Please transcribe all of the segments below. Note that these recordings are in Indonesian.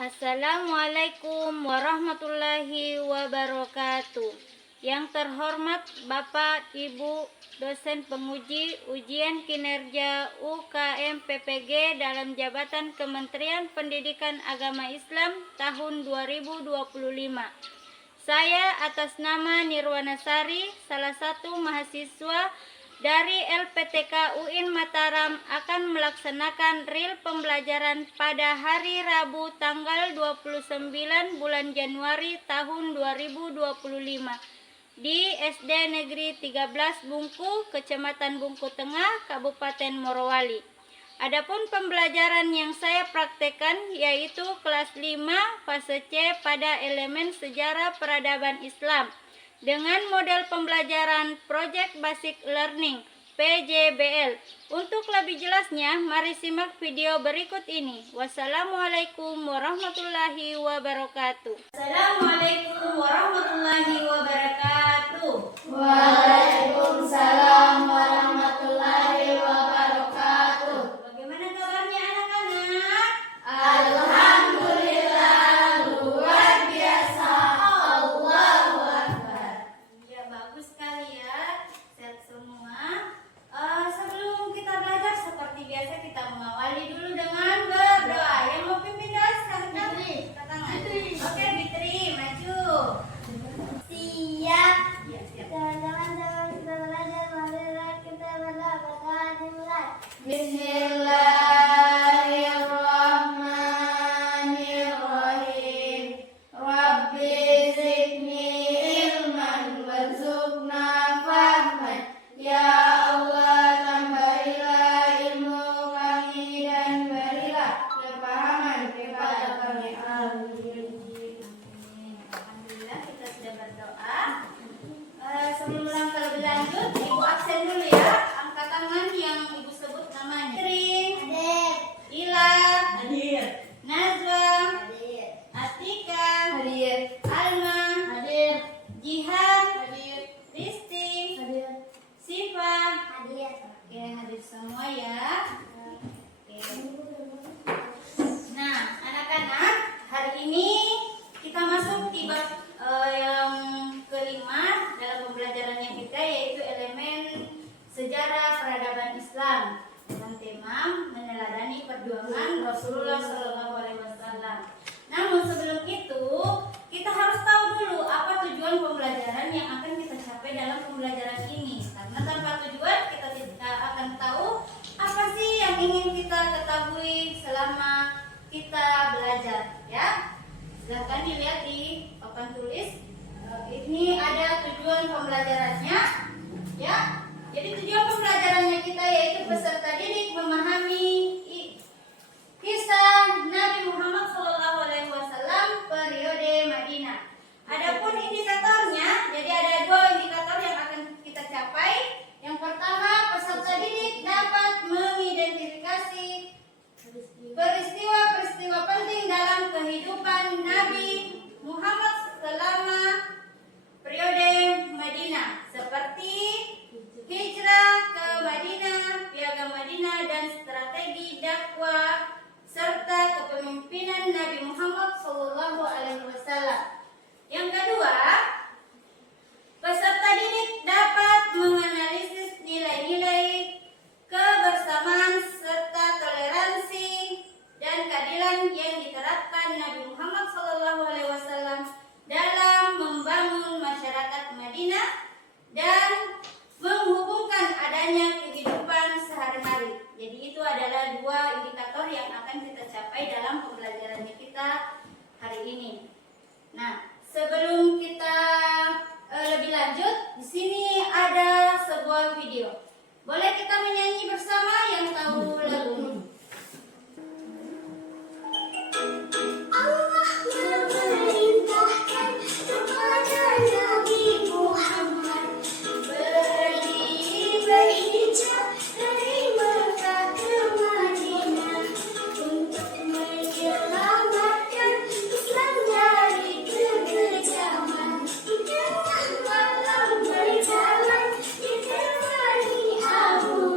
Assalamualaikum warahmatullahi wabarakatuh. Yang terhormat Bapak, Ibu, dosen penguji ujian kinerja UKM PPG dalam jabatan Kementerian Pendidikan Agama Islam tahun 2025. Saya atas nama Nirwana Sari, salah satu mahasiswa dari LPTK UIN Mataram akan melaksanakan real pembelajaran pada hari Rabu tanggal 29 bulan Januari tahun 2025 di SD Negeri 13 Bungku, Kecamatan Bungku Tengah, Kabupaten Morowali. Adapun pembelajaran yang saya praktekkan yaitu kelas 5 fase C pada elemen sejarah peradaban Islam dengan model pembelajaran Project Basic Learning PJBL. Untuk lebih jelasnya, mari simak video berikut ini. Wassalamualaikum warahmatullahi wabarakatuh. Assalamualaikum warahmatullahi wabarakatuh. Waalaikumsalam warahmatullahi wabarakatuh. Bagaimana kabarnya anak-anak? Alhamdulillah, luar biasa. Allahu Akbar. Ya, bagus sekali ya. Sehat semua. Sebelum kita belajar seperti biasa kita mengawali dulu dengan berdoa. Yang mau pimpin doa sekarang angkat tangan. Oke, Fitri, maju. Siap. Ya, siap. Teman-teman kita belajar, marilah kita berdoa. Dimulai. Bismillahirrahmanirrahim. Rabbi zidni ilman warzuqna fahman. Ya Allah, tambahilah ilmu kami dan berilah kepahaman kepada kami. Amin. Alhamdulillah kita sudah berdoa. Sebelum langkah lebih lanjut, Ibu absen dulu ya. Angkat tangan yang Ibu sebut namanya. Tri, Hadir. Ila, Hadir. Nazwa, Hadir. Atika, Hadir. Alma, Hadir. Jihan, Hadir. Risti, Hadir. Siva. Hadir. Oke, hadir semua ya. Oke. Nah, anak-anak, hari ini kita masuk di bab yang kelima dalam pembelajarannya kita, yaitu elemen sejarah peradaban Islam dengan tema meneladani perjuangan Rasulullah SAW. Namun sebelum itu kita harus tahu dulu apa tujuan pembelajaran yang akan kita capai dalam pembelajaran ini. Karena tanpa tujuan kita tidak akan tahu apa sih yang ingin kita ketahui selama kita belajar, ya. Silahkan dilihat di papan tulis. Ini ada tujuan pembelajarannya, ya. Jadi tujuan pembelajarannya kita yaitu peserta didik memahami kisah Nabi Muhammad SAW periode Madinah. Adapun indikatornya, jadi ada 2 indikator yang akan kita capai. Yang pertama, peserta didik dapat mengidentifikasi peristiwa-peristiwa penting dalam kehidupan Nabi Muhammad selama periode Madinah, seperti hijrah ke Madinah, piagam Madinah, dan strategi dakwah serta kepemimpinan Nabi Muhammad SAW. Yang kedua, peserta didik dapat menganalisis nilai-nilai kebersamaan serta toleransi dan keadilan yang diterapkan Nabi Muhammad SAW dalam membangun masyarakat Madinah dan menghubungkan adanya kehidupan sehari-hari. Jadi itu adalah 2 indikator yang akan kita capai dalam pembelajarannya kita hari ini. Nah, sebelum kita lebih lanjut, di sini ada sebuah video. Boleh kita menyanyi bersama yang tahu lagunya? Allah memerintahkan kepada Nabi Muhammad pergi berhijrah dari Mekah ke Madinah untuk menyelamatkan Islam dari kekejaman. Di tengah malam berjalan ditemani Abu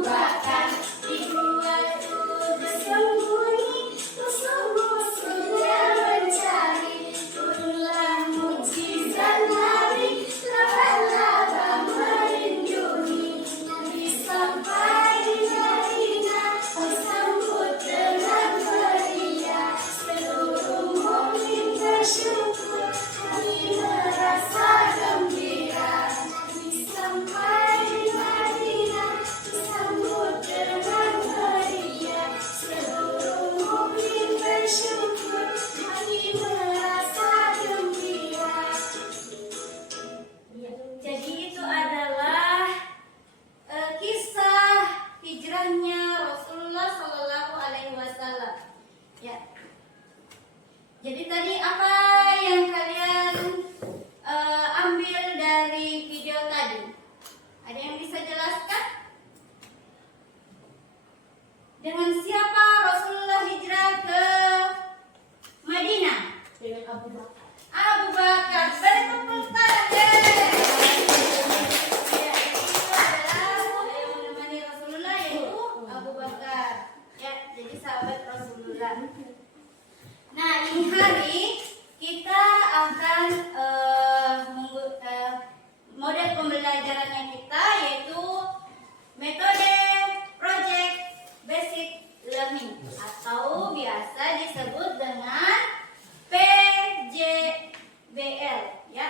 Abu Bakar. Beri tepuk tangan deh. Ya, itu adalah yang menemani Rasulullah yaitu Abu Bakar. Ya, jadi sahabat Rasulullah. Nah, ini hari kita akan model pembelajarannya kita yaitu metode Project Basic Learning atau biasa disebut dengan PJBL ya.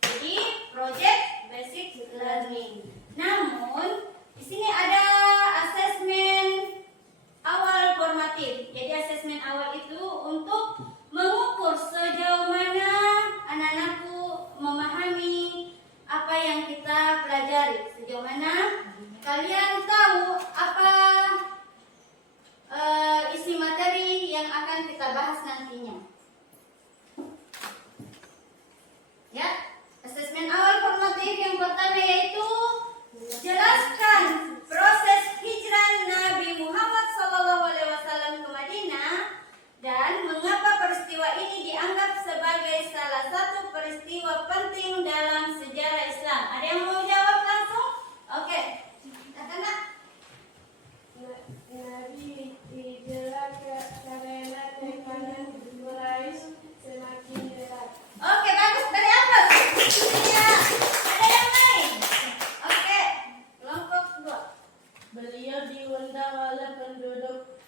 Jadi Project Basic Learning. Namun di sini ada asesmen awal formatif. Jadi asesmen awal itu untuk mengukur sejauh mana anak-anakku memahami apa yang kita pelajari, sejauh mana kalian tahu apa isi materi yang akan kita bahas nantinya. Ya, asesmen awal formatif yang pertama yaitu jelaskan proses hijrah Nabi Muhammad SAW ke Madinah dan mengapa peristiwa ini dianggap sebagai salah satu peristiwa penting dalam sejarah Islam. Ada yang mau jawab langsung? Oke, silakan. Nabi hijrah karena tekanan Quraisy semakin berat. Oke, bagus. Dari apa? Ya, ada yang lain? Oke, kelompok 2. Beliau diundang oleh penduduk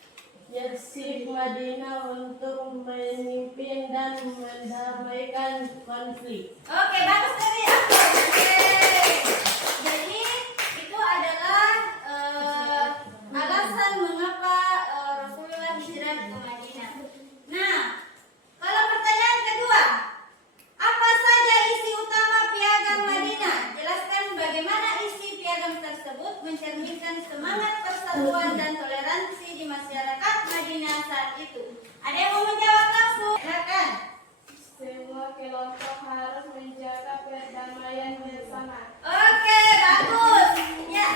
Yatsrib Madinah untuk memimpin dan mendamaikan konflik. Oke, bagus dari apa? Oke. Jadi itu adalah alasan mengapa Rasulullah hijrah ke Madinah. Nah, kalau pertanyaan kedua, apa saja isi utama piagam Madinah? Jelaskan bagaimana isi piagam tersebut mencerminkan semangat persatuan dan toleransi di masyarakat Madinah saat itu. Ada yang mau menjawab langsung? Silakan. Semua kelompok harus menjaga perdamaian bersama. Oke, bagus. Ya.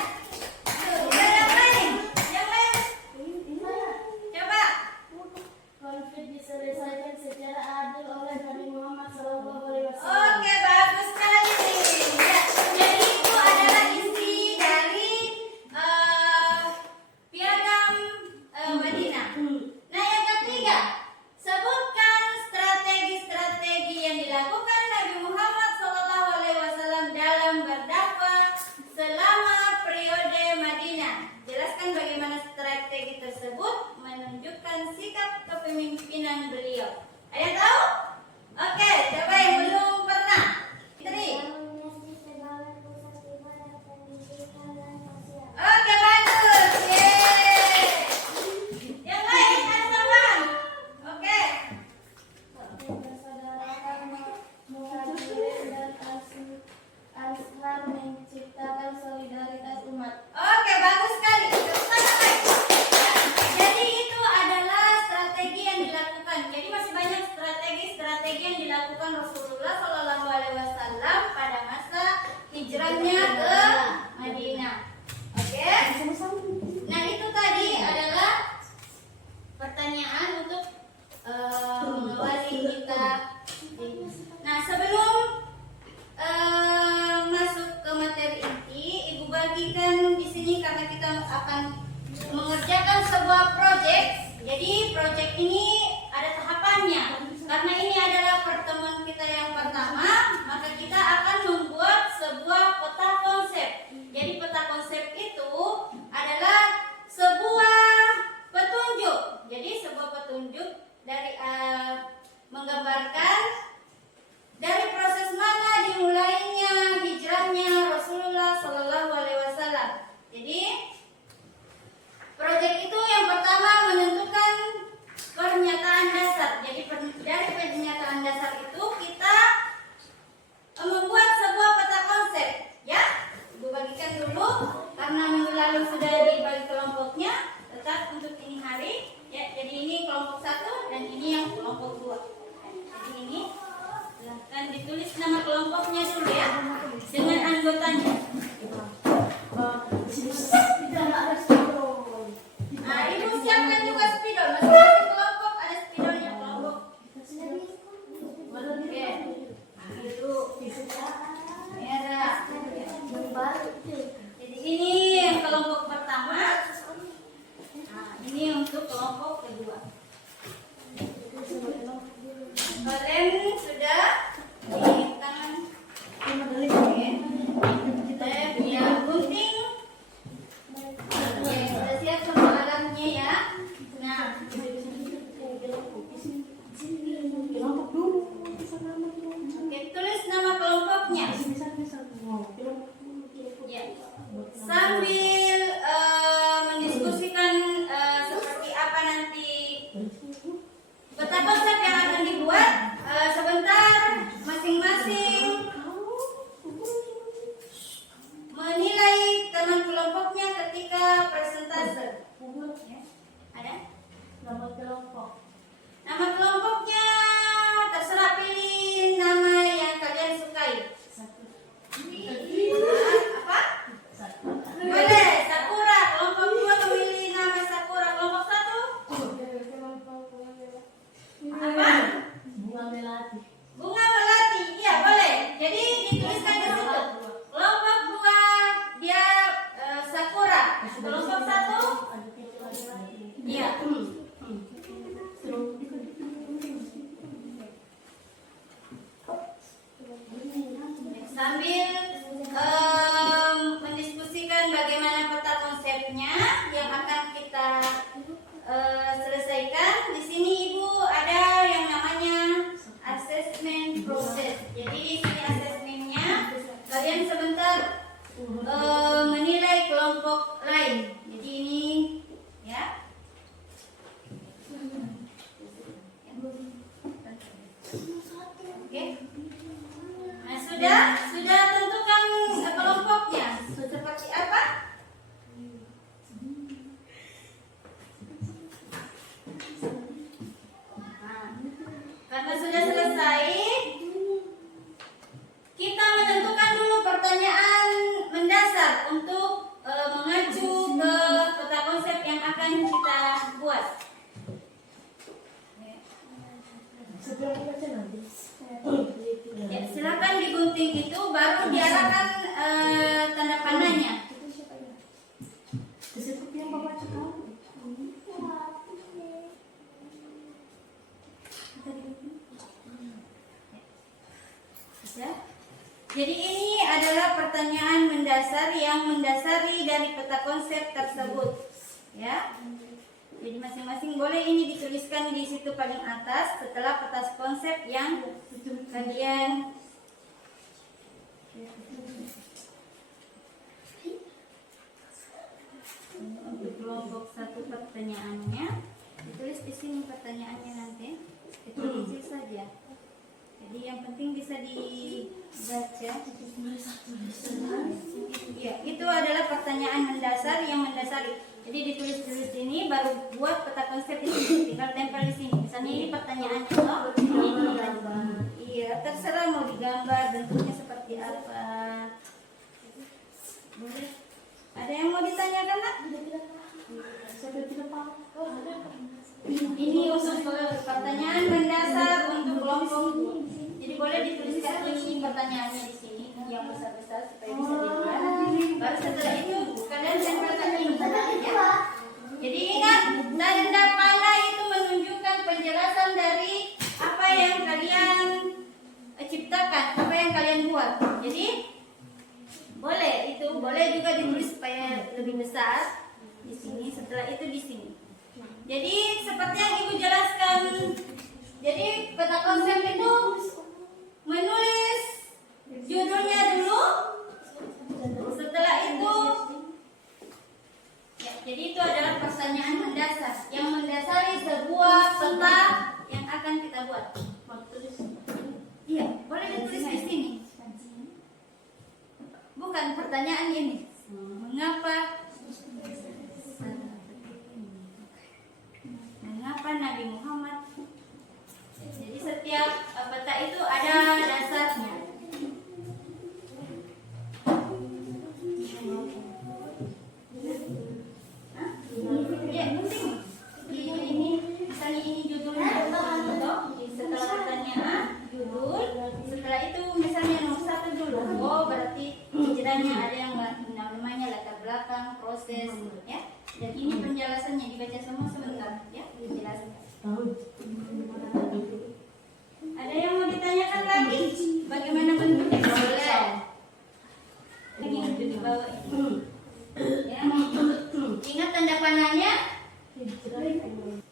Tuh, ada yang lain? Yang lain? Coba. Konflik diselesaikan secara adil oleh Nabi Muhammad SAW. Oke, bagus sekali. Ya, jadi itu adalah isi dari piagam Madinah. Nah, yang ketiga, sebutkan strategi-strategi yang dilakukan Nabi Muhammad SAW dalam berdakwah selama periode Madinah. Jelaskan bagaimana strategi tersebut menunjukkan sikap kepemimpinan beliau. Ada yang tahu? Oke, coba yang belum pernah. Fitri. Oke, bagus. Yeay. Yang lain ada tambahan? Oke. Mempersaudaraan Muhajirin dan Ansar menciptakan solidaritas umat. Oke, bagus sekali. Tepuk tangan, Mike. Ya, jadi itu adalah strategi yang dilakukan. Jadi masih banyak strategi-strategi yang dilakukan Rasulullah SAW pada masa hijrahnya ke Madinah. Oke. Nah, itu tadi adalah pertanyaan untuk mengawali kita. Nah, sebelum masuk ke materi inti, Ibu bagikan di sini karena kita akan mengerjakan sebuah proyek. Jadi proyek ini ada tahapannya. Karena ini adalah pertemuan kita yang pertama, maka kita akan membuat sebuah peta konsep. Jadi peta konsep itu adalah sebuah petunjuk. Jadi sebuah petunjuk dari menggambarkan dari proses mana dimulainya hijrahnya Rasulullah SAW. Jadi proyek itu yang pertama menentukan pernyataan dasar. Jadi dari pernyataan dasar itu kita membuat sebuah peta konsep. Ya, Ibu bagikan dulu karena minggu lalu sudah dibagi kelompoknya. Tetap untuk ini hari. Ya, jadi ini kelompok 1 dan ini yang kelompok 2. Jadi ini silahkan ditulis nama kelompoknya dulu ya dengan anggotanya. Nah, Ibu siapkan juga spidol. Masing-masing kelompok ada spidolnya kelompok. Kelompok 1? Iya. Sambil mendiskusikan bagaimana peta konsepnya yang akan kita selesaikan. Di sini Ibu ada yang namanya assessment process. Jadi di sini asesmennya kalian sebentar menilai kelompok lain. Jadi ini ya. Oke. Nah, sudah tentukan kelompoknya seperti apa? Nah, karena sudah selesai, kita menentukan dulu pertanyaan mendasar untuk mengacu ke peta konsep yang akan kita buat. Ya, silakan digunting itu baru diarahkan tanda panahnya. Ya. Jadi ini adalah pertanyaan mendasar yang mendasari dari peta konsep tersebut. Ya. Jadi masing-masing boleh ini dituliskan di situ paling atas setelah peta konsep yang kalian untuk kelompok 1 pertanyaannya ditulis di sini pertanyaannya nanti kecil saja. Jadi yang penting bisa dibaca. Ya, itu adalah pertanyaan mendasar yang mendasari. Jadi ditulis ini baru buat peta konsep ini tinggal tempel di sini. Misalnya ini pertanyaannya loh. Iya, terserah mau digambar bentuknya seperti apa. Boleh. Ada yang mau ditanyakan, Nak? Ini untuk pertanyaan mendasar untuk kelompok. Jadi boleh dituliskan ini pertanyaannya di sini yang besar-besar supaya bisa dilihat. Baru setelah itu kalian tempelkan ini. Ya. Jadi ingat, tanda panah itu menunjukkan penjelasan dari apa yang kalian ciptakan, apa yang kalian buat. Jadi boleh juga ditulis supaya lebih besar di sini. Setelah itu di sini. Jadi seperti yang Ibu jelaskan. Jadi peta konsep itu menulis judulnya dulu. Setelah itu ya, jadi itu adalah pertanyaan mendasar yang mendasari sebuah peta yang akan kita buat. Iya, boleh ditulis di sini. Bukan pertanyaan ini. Mengapa Nabi Muhammad? Jadi setiap peta itu ada dasarnya. Ya, penting. Ini misalnya ini judulnya. Setelah pertanyaan, judul. Setelah itu misalnya nomor 1 dulu. Oh, berarti hijrahnya ada yang namanya latar belakang, proses, ya. Dan ini penjelasannya dibaca semua sebentar, ya. Dijelaskan. Ada yang mau ditanyakan lagi? Bagaimana bentuknya? Boleh. Ini untuk di bawah ini. Ya. Ingat tanda panahnya?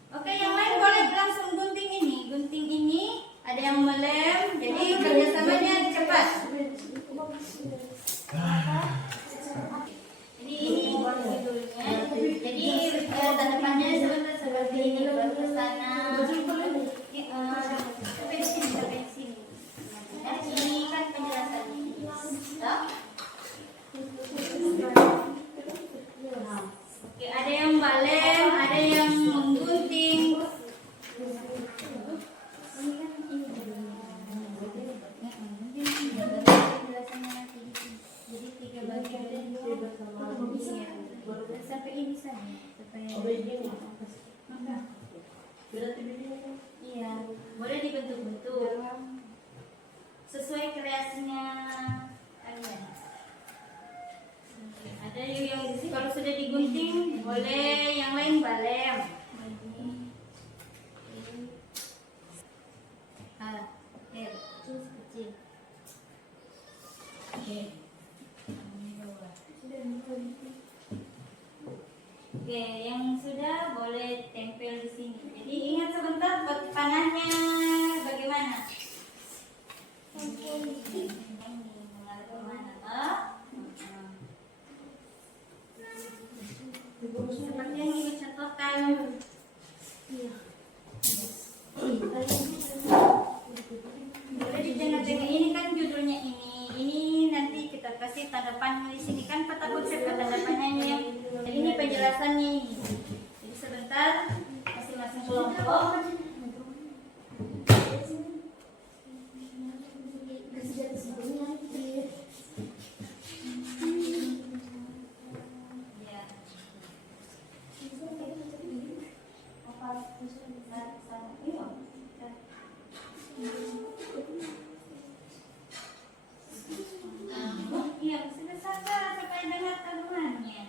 Oke, yang lain boleh langsung gunting ini. Gunting ini ada yang melem, jadi kerjasamanya cepat. Jadi ini judulnya. Jadi tanda panahnya seperti ini, baru ke sana. Sampai di sini. Dan ini kan penjelasannya. Oke, ada yang balem, ada yang menggunting. Jadi 3 bagian sampai ini saja supaya iya, boleh dibentuk-bentuk sesuai kreasinya kalian. Ada yang kalau sudah digunting boleh yang lain balem. Kecil. Oke. Oke, yang sudah boleh tempel di sini. Jadi ingat sebentar buat panahnya bagaimana? Mengarah kemana? Seperti yang ibu contohkan. Boleh di tengah-tengah ini kan judulnya ini nanti kita kasih tanda panah di sini kan peta konsep tanda panahnya. Jadi ini penjelasannya. Jadi sebentar masing-masing kelompok. Iya, sudah sabar supaya dengar kandungannya.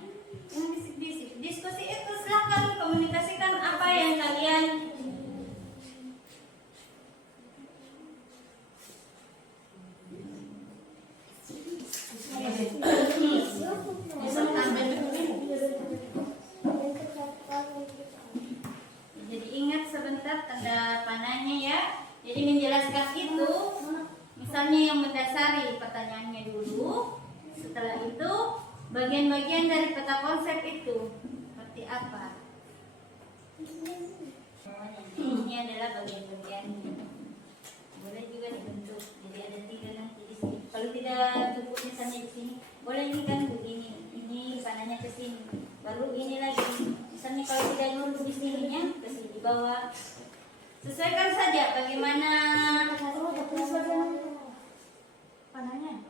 Jangan bisik-bisik. Diskusi itu silakan komunikasikan apa yang kalian jadi ingat sebentar tanda panahnya ya. Jadi menjelaskan itu misalnya yang mendasari pertanyaannya dulu. Setelah itu bagian-bagian dari peta konsep itu seperti apa? Ini adalah bagian-bagiannya. Boleh juga dibentuk. Jadi ada 3 nanti di sini. Kalau tidak cukup misalnya di sini, boleh ini kan begini. Ini panahnya ke sini. Baru ini lagi. Misalnya kalau tidak nunduk di sininya, ke sini di bawah. Sesuaikan saja bagaimana panahnya.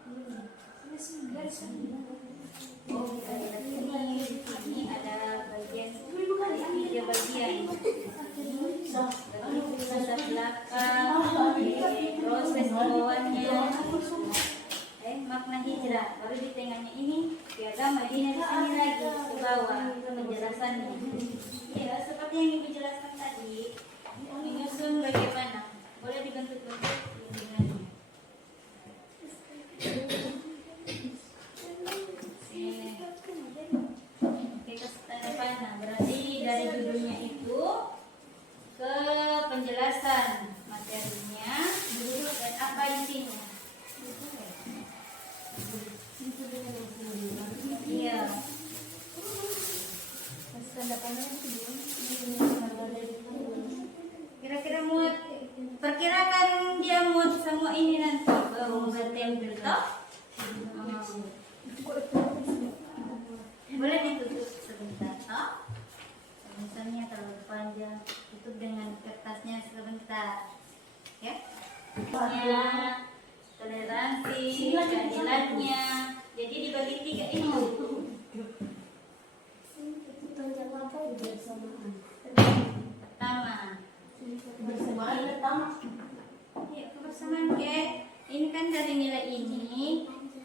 Oh, kita lihat ini ada bagian, ada 3 bagian. Bagian belakang, proses bawahnya, makna hijrah. Baru di tengahnya ini piagam Madinah di sini lagi ke bawah penjelasannya. Ya, seperti yang ibu jelaskan tadi, menyusun bagaimana. Boleh dibentuk-bentuk bimbingannya. Berarti dari judulnya itu ke penjelasan materinya dan apa isinya. Iya. Kira-kira muat, perkirakan dia muat semua ini nanti baru bertempel toh. Boleh ditutup sebentar toh. Misalnya terlalu panjang, tutup dengan kertasnya sebentar, ya. Toleransi, keadilannya. Jadi dibagi 3 ini. Pertama. Ya, kebersamaan ini kan dari nilai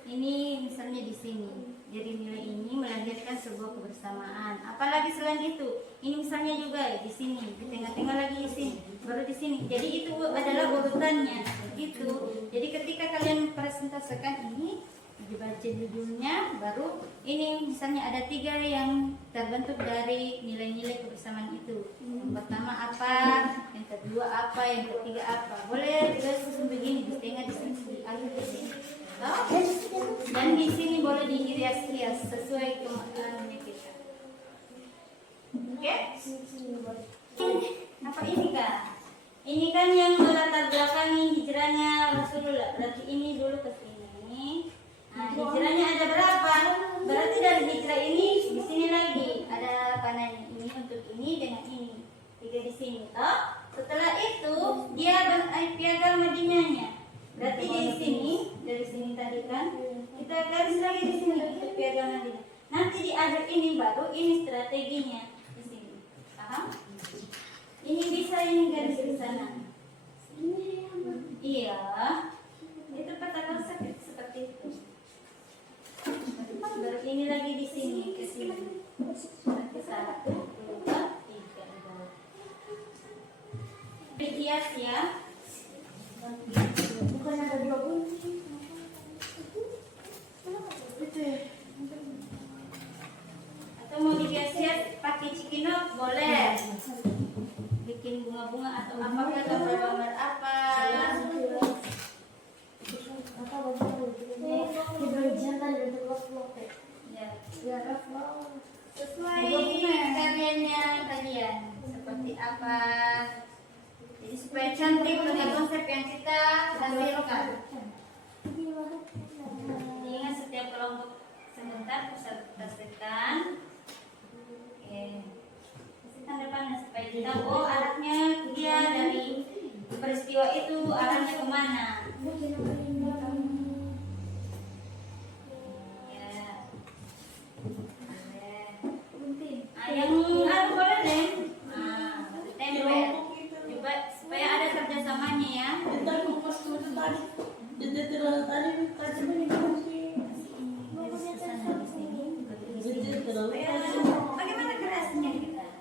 ini misalnya di sini. Jadi nilai ini melahirkan sebuah kebersamaan. Apalagi selain itu, ini misalnya juga di sini, di tengah-tengah lagi di sini, baru di sini. Jadi itu adalah urutannya. Itu. Jadi ketika kalian presentasikan ini, dibaca judulnya, baru ini misalnya ada 3 yang terbentuk dari nilai-nilai kebersamaan itu. Yang pertama apa, yang kedua apa, yang ketiga apa. Boleh juga susun begini, di tengah di sini, di akhir di sini. Dan di sini boleh dihias-hias sesuai kemampuannya kita. Oke? Apa ini kak? Ini kan yang melatar belakangi hijrahnya Rasulullah. Berarti ini dulu ke sini. Nah, hijrahnya ada berapa? Berarti dari hijrah ini di sini lagi ada panahnya ini untuk ini dengan ini. 3 di sini, toh? Setelah itu dia piagam Madinahnya. Berarti di sini, dari sini tadi kan, kita garis lagi di sini untuk piagam Madinah. Nanti di akhir ini baru ini strateginya di sini. Paham? Ini bisa ini garis di sana. Iya. Itu peta konsep seperti itu. Baru ini lagi di sini, ke sini. Nanti 1, 2, 3. Dihias ya. Bukan ada 2 gunting. Atau mau dihias-hias pakai cikinok boleh. Bikin bunga-bunga atau apakah gambar-gambar apa. Ya. Sesuai karyanya kalian seperti apa. Jadi supaya cantik dengan konsep yang kita hasilkan. Ingat setiap kelompok sebentar selesaikan. Oke. Selesaikan depannya supaya kita tahu oh arahnya dia dari peristiwa itu arahnya kemana. Yang boleh deh. Tempel. Coba supaya ada kerjasamanya ya. Bagaimana kerasnya kita?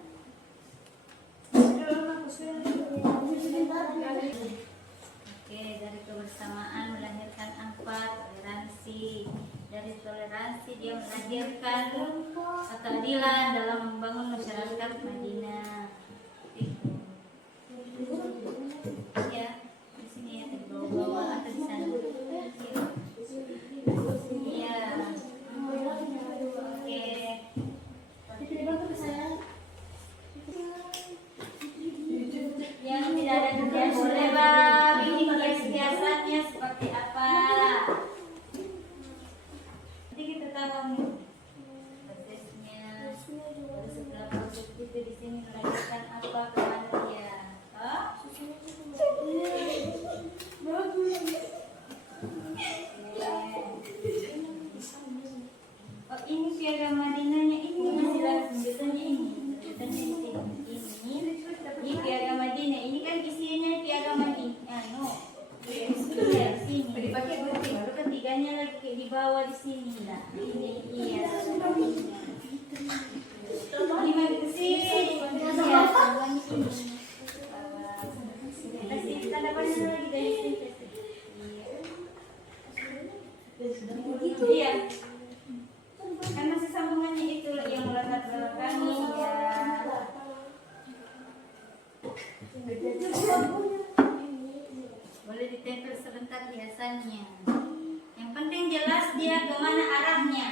Oke, dari kebersamaan melahirkan empat toleransi. Dari toleransi dia melahirkan keadilan dalam membangun masyarakat Madinah. Ya, di sini ya, di bawah-bawah atau di sana. Iya. Oke. Yang tidak ada kerjaan boleh bang. Ini hias-hiasannya seperti apa? Nanti kita tahu nih prosesnya. Setelah proses itu di sini melahirkan apa kemana dia? Oh ini piagam Madinahnya ini masih lanjutannya ini. Lanjutannya di sini. Ini piagam Madinah. Ini kan isinya piagam Madinah. No. Iya, sini. Dipakai gunting. Lalu ketiganya lagi di bawah di sini lah. Ini iya. Ini ke sini. Iya, tambahnya ini. Kasih tanda panah lagi dari sini. Iya. Kan masih sambungannya itu yang melatar belakangi ya. Boleh ditempel sebentar hiasannya. Yang penting jelas dia kemana arahnya.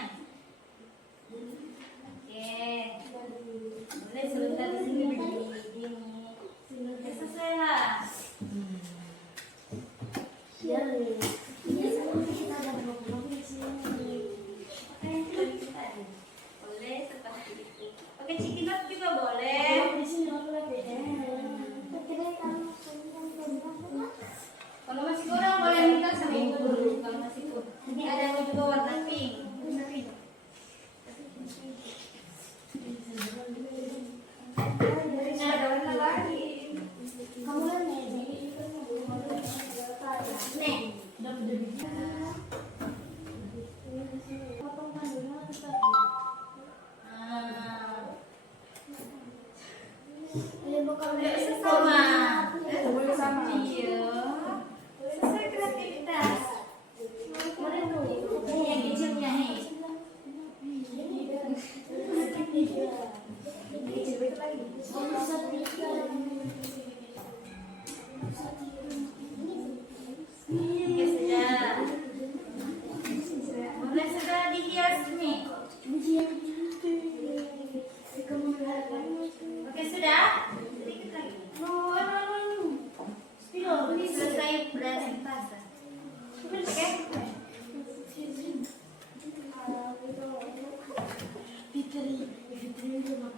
Oke. Boleh sebentar di sini begini. Ya selesai lah. Boleh seperti itu. Oke, cikinot juga boleh. Kalau masih kurang boleh minta sama ibu dulu. Kalau masih kurang, ini ada juga warna pink. Nah, ada warna lagi. Kamu kan nih. Sesuai kreativitas. Yang kecilnya nih. Oke, sudah. Boleh sudah dihias nih. Oke, sudah. Sedikit lagi. Ini selesai presentasi. Oke.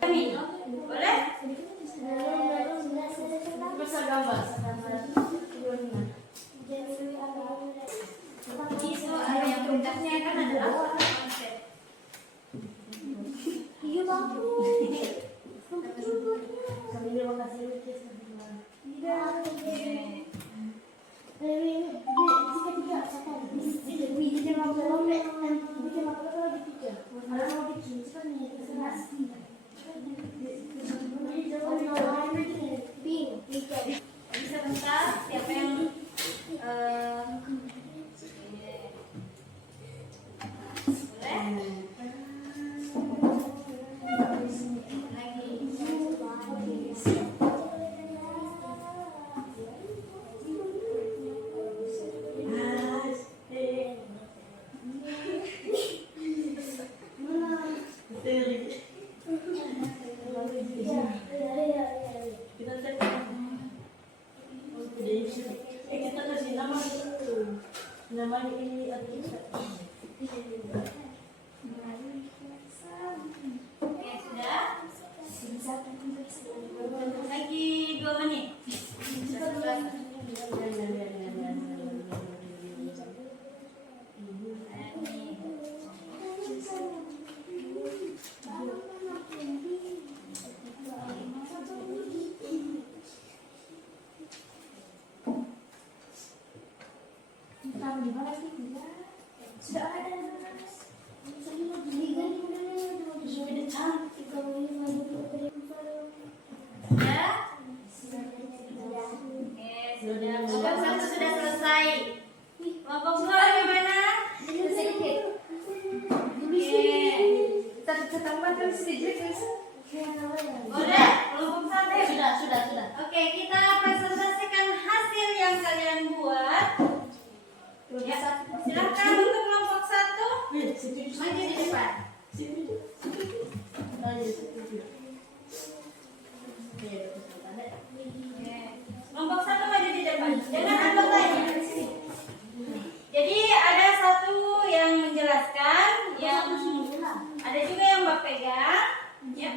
Kami boleh? Itu ada yang puncaknya kan adalah konsep. Iya bagus. Kita cek. Kita kasih nama itu. Namanya ini Adisa. Sudah? Lagi 2 menit. Sudah ada. Sudah? Kelompok 1 sudah selesai. Kelompok 2 gimana? Udah, kelompok 1 Sudah. Oke, kita presentasikan hasil yang kalian buat. Ya, silakan untuk kelompok 1 maju di depan. Kelompok 1 maju di depan dengan anggotanya. Jadi ada satu yang menjelaskan, yang ada juga yang Mbak pegang. Ya.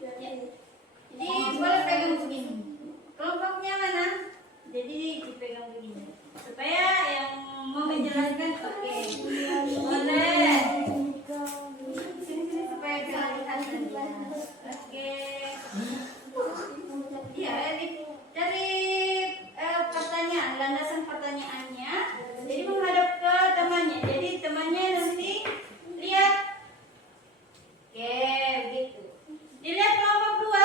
Jadi boleh pegang begini. Kelompoknya mana? Jadi dipegang begini. Supaya yang mau menjelaskan oke. Boleh. Sini supaya bisa lihat saja. Oke. Iya, dari pertanyaan, landasan pertanyaannya. Jadi menghadap ke temannya. Jadi temannya nanti lihat. Oke, begitu. Dilihat kelompok 2.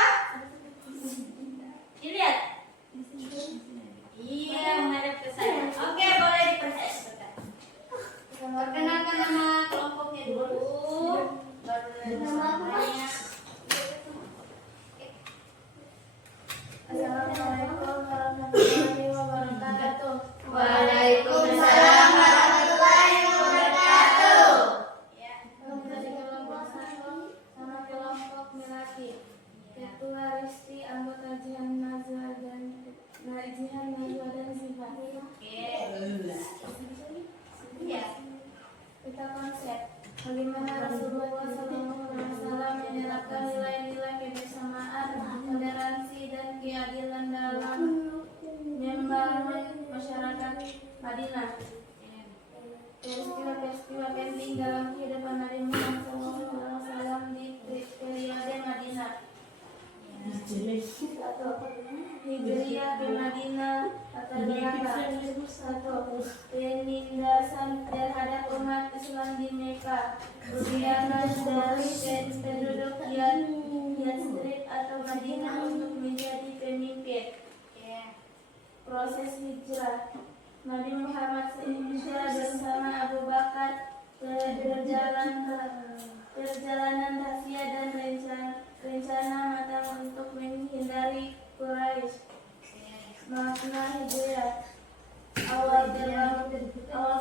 Dilihat. Iya, menghadap ke saya. Oke, boleh diperhatikan. Perkenalkan nama kelompoknya dulu. Baru namanya. Assalamualaikum warahmatullahi wabarakatuh. Waalaikumsalam warahmatullahi wabarakatuh. Ya. Dari kelompok 1 sama kelompok Melati. Ketua Risti, anggota Jihan Nazwa dan Ziva. Oke. Ya. Kita konsep bagaimana Rasulullah SAW menerapkan nilai-nilai kebersamaan, toleransi dan keadilan dalam membangun masyarakat Madinah. Peristiwa-peristiwa penting dalam kehidupan Nabi Muhammad SAW di periode Madinah. Hijriah ke Madinah atau Mekah. 1. Penindasan terhadap umat Islam di Mekah. Kebijakan dari penduduk Yatsrib atau Madinah untuk menjadi pemimpin. Proses hijrah. Nabi Muhammad hijrah bersama Abu Bakar perjalanan rahasia dan rencana matang untuk menghindari Quraisy. Makna hijrah. Awal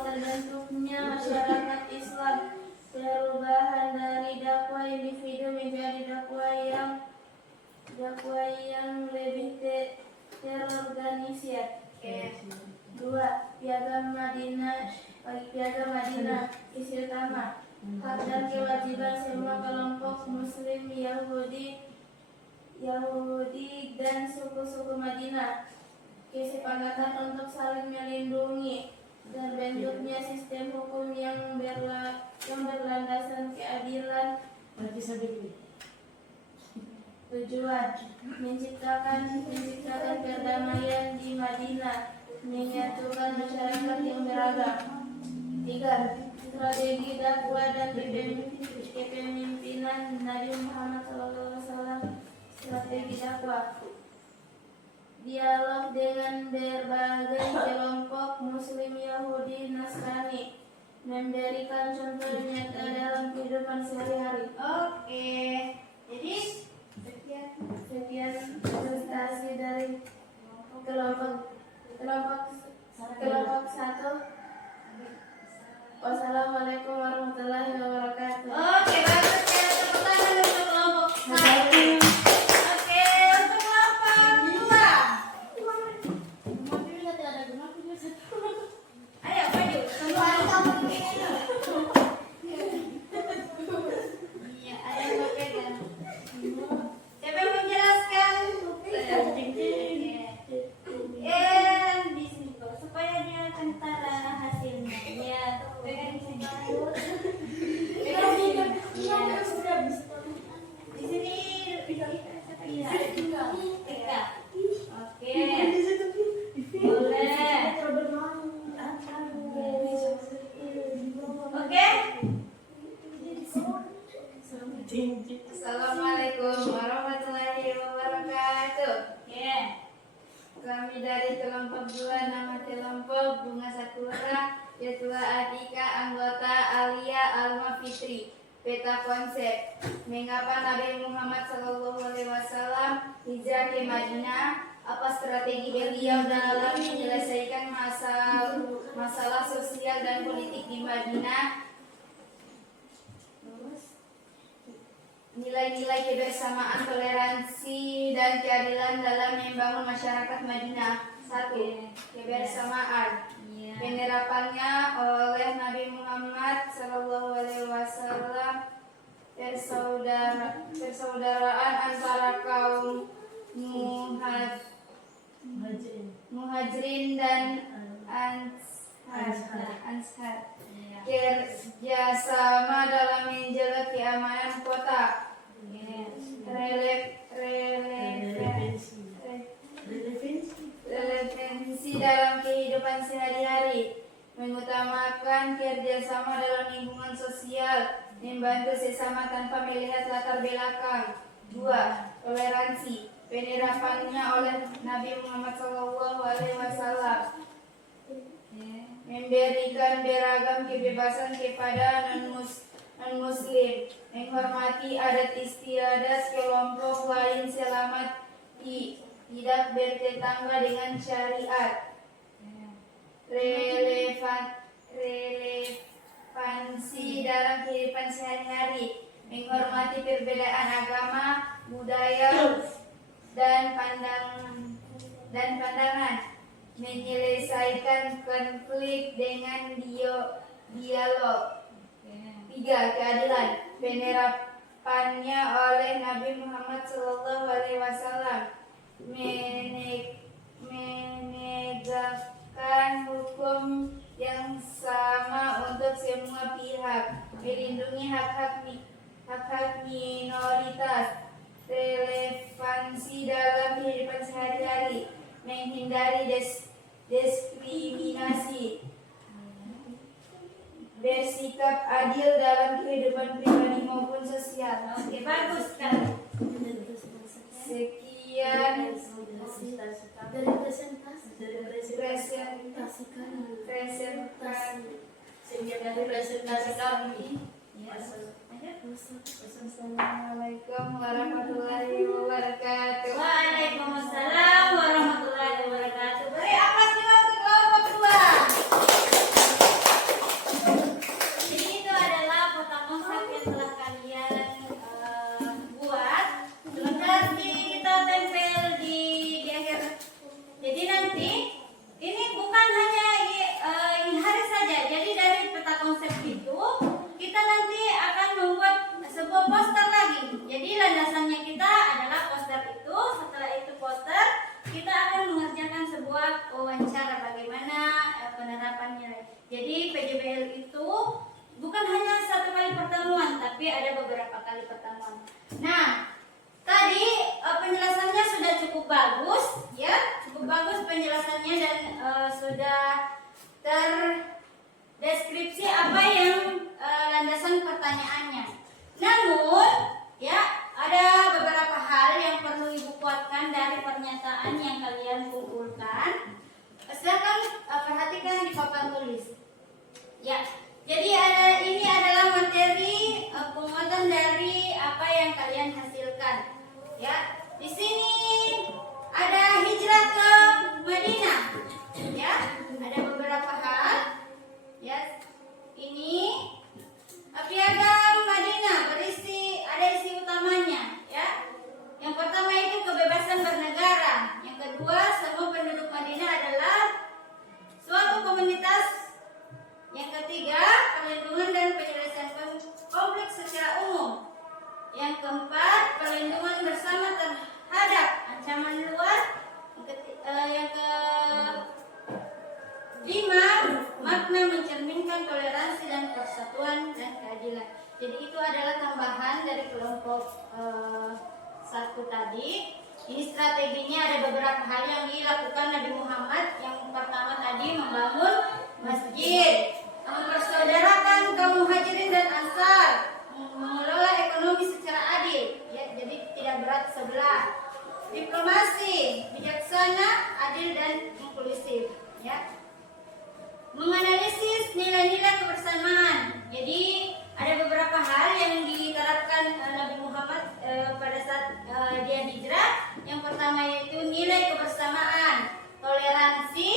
terbentuknya masyarakat Islam, perubahan dari dakwah individu menjadi dakwah yang lebih terorganisir. 2. Piagam Madinah. Isi utama: hak dan kewajiban semua kelompok Muslim, Yahudi dan suku-suku Madinah. Kesepakatan untuk saling melindungi. Terbentuknya sistem hukum yang berlandaskan keadilan. Tujuan: menciptakan perdamaian di Madinah, menyatukan masyarakat yang beragam. 3. Strategi dakwah dan kepemimpinan Nabi Muhammad SAW. Strategi dakwah: dialog dengan berbagai kelompok Muslim, Yahudi, Nasrani, memberikan contoh nyata dalam kehidupan sehari-hari. Oke. Jadi Sekian presentasi dari kelompok 1. Wassalamualaikum warahmatullahi wabarakatuh. Oke, bagus. Tepuk tangan untuk kelompok 1. Assalamualaikum warahmatullahi wabarakatuh. Ya. Kami dari kelompok 2, nama kelompok Bunga Sakura, Ketua Atika, anggota Alia Alma Fitri. Peta konsep: mengapa Nabi Muhammad SAW hijrah ke Madinah? Apa strategi beliau dalam menyelesaikan masalah sosial dan politik di Madinah? Nilai-nilai kebersamaan, toleransi, dan keadilan dalam membangun masyarakat Madinah. 1. Kebersamaan. Penerapannya oleh Nabi Muhammad SAW, persaudaraan antara kaum muhajirin dan ansar. Kerjasama dalam menjaga keamanan kota. Relevansi dalam kehidupan sehari-hari, mengutamakan kerjasama dalam lingkungan sosial, membantu sesama tanpa melihat latar belakang. 2. Toleransi. Penerapannya oleh Nabi Muhammad SAW, memberikan beragam kebebasan kepada non-muslim, menghormati adat istiadat kelompok lain selama tidak bertetangga dengan syariat. Relevansi dalam kehidupan sehari-hari, menghormati perbedaan agama, budaya, dan pandangan, menyelesaikan konflik dengan dialog. 3. Keadilan. Penerapannya oleh Nabi Muhammad SAW, menegakkan hukum yang sama untuk semua pihak, melindungi hak-hak minoritas. Relevansi dalam kehidupan sehari-hari, menghindari diskriminasi, bersikap adil dalam kehidupan pribadi maupun sosial. Oke, bagus sekali. Sekian presentasi kami. Assalamualaikum warahmatullahi wabarakatuh. Waalaikumsalam warahmatullahi wabarakatuh. Beri aplaus juga untuk kelompok 2. Jadi itu adalah peta konsep yang telah kalian buat. Sudah kita tempel di akhir. Jadi nanti ini bukan hanya hari saja. Jadi dari peta konsep itu kita nanti akan membuat sebuah poster lagi. Jadi landasannya kita adalah poster itu. Setelah itu poster, kita akan mengerjakan sebuah wawancara bagaimana penerapannya. Jadi PJBL itu bukan hanya satu kali pertemuan, tapi ada beberapa kali pertemuan. Nah, tadi penjelasannya sudah cukup bagus, ya, cukup bagus penjelasannya dan sudah terdeskripsi apa yang landasan pertanyaannya. Namun, ya, ada beberapa hal yang perlu Ibu kuatkan dari pernyataan yang kalian kumpulkan. Silakan perhatikan di papan tulis. Ya, jadi ini adalah materi penguatan dari apa yang kalian hasilkan. Ya, di sini ada hijrah ke Madinah. Ya, ada beberapa hal. Ya, ini piagam Madinah ada isi utamanya, ya. Yang pertama itu kebebasan bernegara. Yang kedua, semua penduduk Madinah adalah suatu komunitas. Yang ketiga, perlindungan dan penyelesaian konflik secara umum. Yang keempat, perlindungan bersama terhadap ancaman luar. Yang kelima, makna mencerminkan toleransi dan persatuan dan keadilan. Jadi itu adalah tambahan dari kelompok 1 tadi. Ini strateginya ada beberapa hal yang dilakukan Nabi Muhammad. Yang pertama tadi membangun masjid, mempersaudarakan kaum muhajirin dan ansar, mengelola ekonomi secara adil. Ya, jadi berat sebelah. Diplomasi, bijaksana, adil dan inklusif. Ya. Menganalisis nilai-nilai kebersamaan. Jadi ada beberapa hal yang diterapkan Nabi Muhammad pada saat dia hijrah. Yang pertama yaitu nilai kebersamaan, toleransi,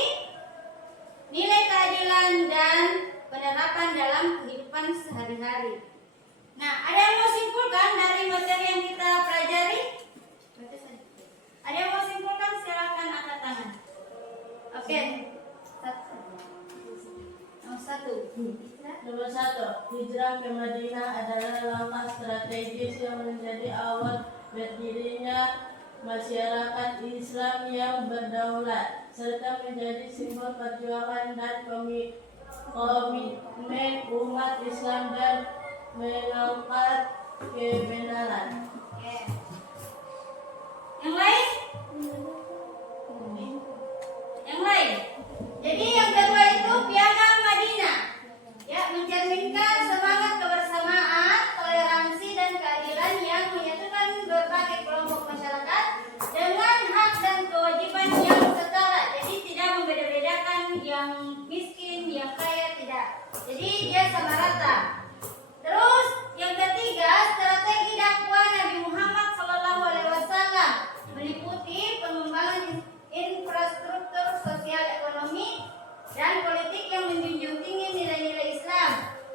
nilai keadilan dan penerapan dalam kehidupan sehari-hari. Nah, ada yang mau simpulkan dari materi yang kita pelajari? Ada yang mau simpulkan? Silakan angkat tangan. Oke. Nomor satu, hijrah ke Madinah adalah langkah strategis yang menjadi awal berdirinya masyarakat Islam yang berdaulat, serta menjadi simbol perjuangan dan komitmen umat Islam dan mengangkat kebenaran. Oke. Yang lain? Yang lain? Jadi yang kedua itu piagam Madinah. Ya, mencerminkan semangat kebersamaan, toleransi dan keadilan yang menyatukan berbagai kelompok masyarakat dengan hak dan kewajiban yang setara. Jadi tidak membeda-bedakan yang miskin, yang kaya, tidak. Jadi dia sama rata. Terus yang ketiga, strategi dakwah Nabi Muhammad SAW meliputi pengembangan infrastruktur sosial ekonomi dan politik yang menjunjung tinggi nilai-nilai Islam,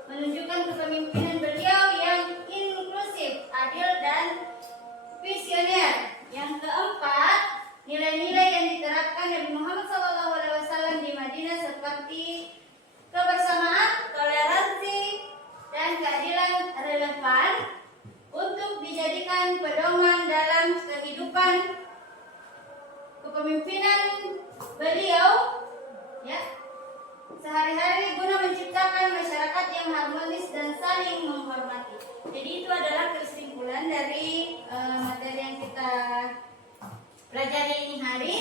menunjukkan kepemimpinan beliau yang inklusif, adil dan visioner. Yang keempat, nilai-nilai yang diterapkan Nabi Muhammad SAW di Madinah seperti kebersamaan, toleransi, dan keadilan relevan untuk dijadikan pedoman dalam kehidupan kepemimpinan beliau, ya, sehari-hari guna menciptakan masyarakat yang harmonis dan saling menghormati. Jadi itu adalah kesimpulan dari materi yang kita pelajari ini hari.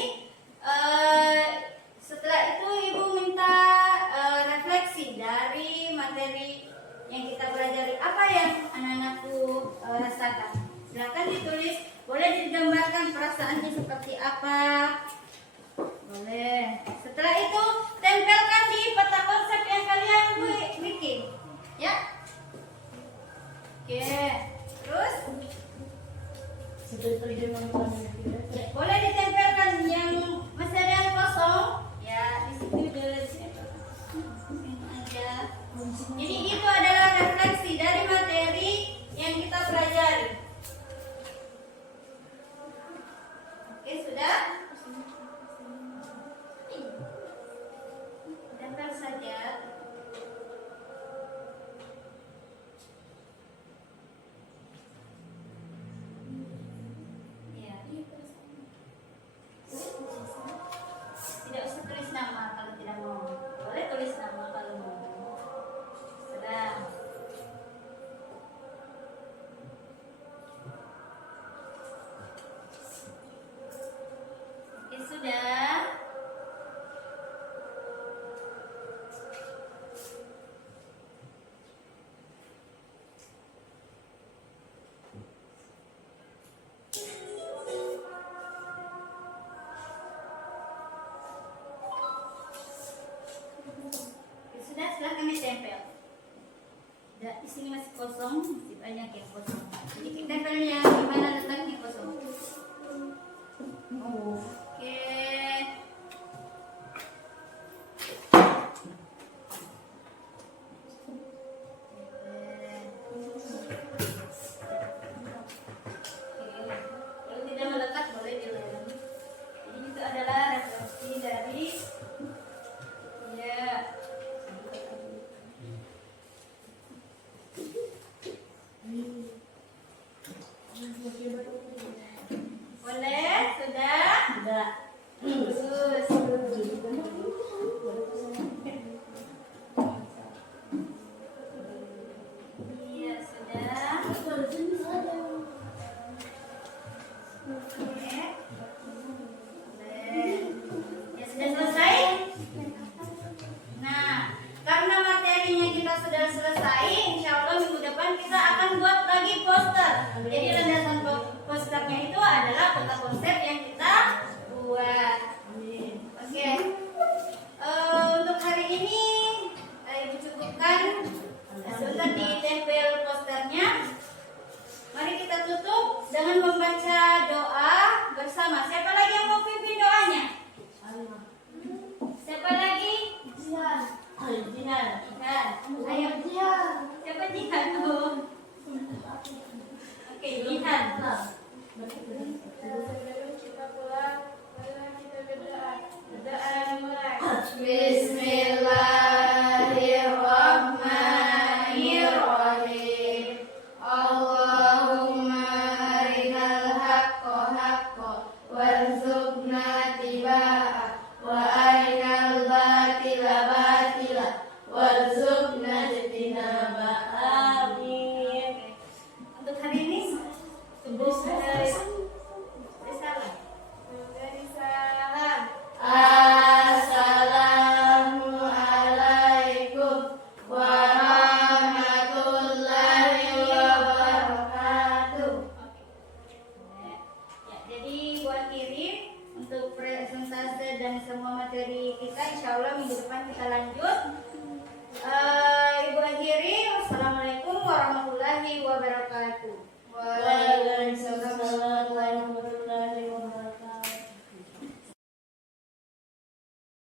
Setelah itu ibu minta refleksi dari materi yang kita pelajari. Apa yang anak-anakku rasakan? Silakan ditulis. Boleh digambarkan perasaannya seperti apa? Boleh. Setelah itu tempelkan di peta konsep yang kalian bikin, ya. Oke. Terus boleh ditempelkan yang masih ada yang kosong, ya di situ dulu di sini aja. Jadi itu adalah refleksi dari materi yang kita pelajari. Oke, sudah? Tempel saja. Ya. Tidak usah tulis nama kalau tidak mau. Boleh tulis nama kalau mau. Sudah. Oke, sudah. Sudah, silahkan ditempel. Di sini masih kosong, masih banyak yang kosong. Jadi kita tempelnya di mana letaknya kosong. Oke. Kalau tidak melekat boleh dilem. Jadi itu adalah refleksi dari ya. Boleh? Sudah? Sudah. Bagus. Iya, sudah. Oke. Boleh. Ya, sudah selesai? Nah, karena materinya kita sudah selesai, insya Allah minggu depan kita akan buat lagi poster. Jadi landasan poster membaca doa bersama. Siapa lagi yang mau pimpin doanya? Siapa lagi? Jihan. Jihan. Ayo Jihan. Siapa Jihan tuh? Oke, Jihan. Sebelum kita pulang, marilah kita berdoa. Berdoa dimulai. Bismillahirrahmanirrahim. Allahumma arinal haqqa haqqa warzuqna tibaa wa arinal batila batila warzuqna ijtinaba. Amin. Untuk hari ini subuh dari salam. Memberi salam. Assalamualaikum warahmatullahi wabarakatuh. Ya, jadi buat kirim untuk presentase dan semua materi kita, insya Allah minggu depan kita lanjut.